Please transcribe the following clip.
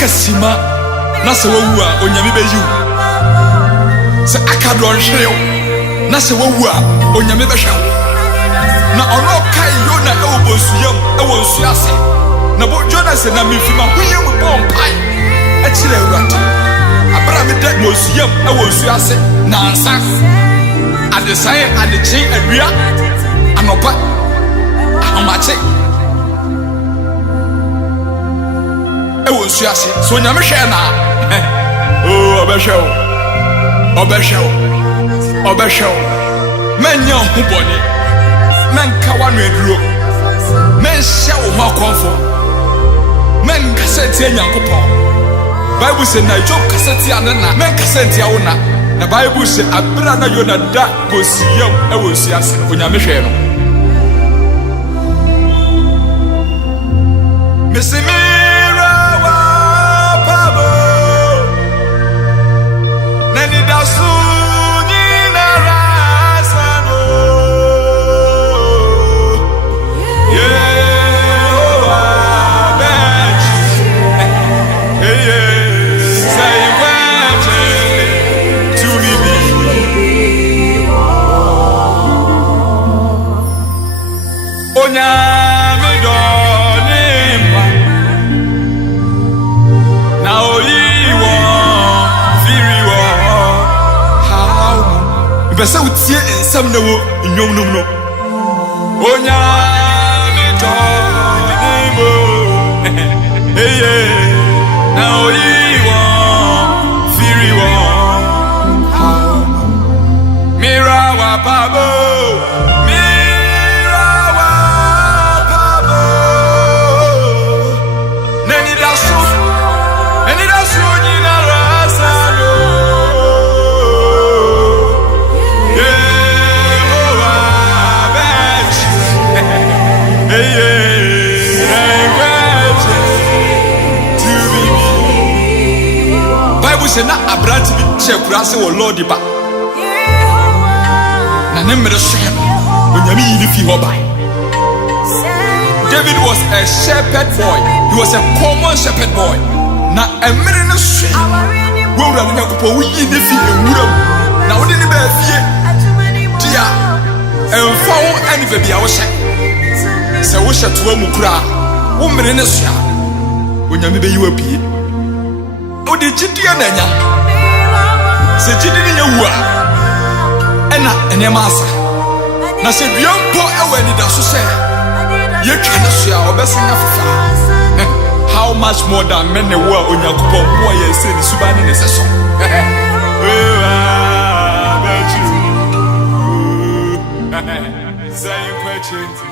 Kasima na se wawu a onyame beyiw se akadro nhwew na se wawu a onyame behwew na ono kai Yona e obosuyam e wonsu ase na bo Jonas na mefima huyem bompai e kire Awurade abra me da mosuyam e wonsu ase na ansa adesan adechen awia anopa ahomache wonsu ase so nyame hwe na obehwe menya ho bone menka wa no aduro menhye wo ho akonfo menka sente Nyankopon Bible say na Job kaseti anana menka sente awo na Bible say abra na Yona da bosiyam e wonsu ase onyame hwe no mesimi Bese utie ensam na wo nnwom nom no onya me to ni mo eye na oyi wo firi wo mira wa babo neni da so ni na rasa no se na abranti bi chekura se wo Lord ba na ne mere so onyame yi ni fi ho ba David was a shepherd boy. He was a common shepherd boy. Na emere ne so wo wura ne Nyankopon wo yi ne fi ewura na wo ne ba fie dia emfa wo ani ba bia wo hye se wo hye to mu kura wo mere ne so onyame be yi wa pie odi gidie na nya se gidie ne wu a ena enema asa na se biampo ewe ni da so se ye twene so a obesenya fafa how much more than men wo a Onyankopon wo ye se ni suba ne se so say question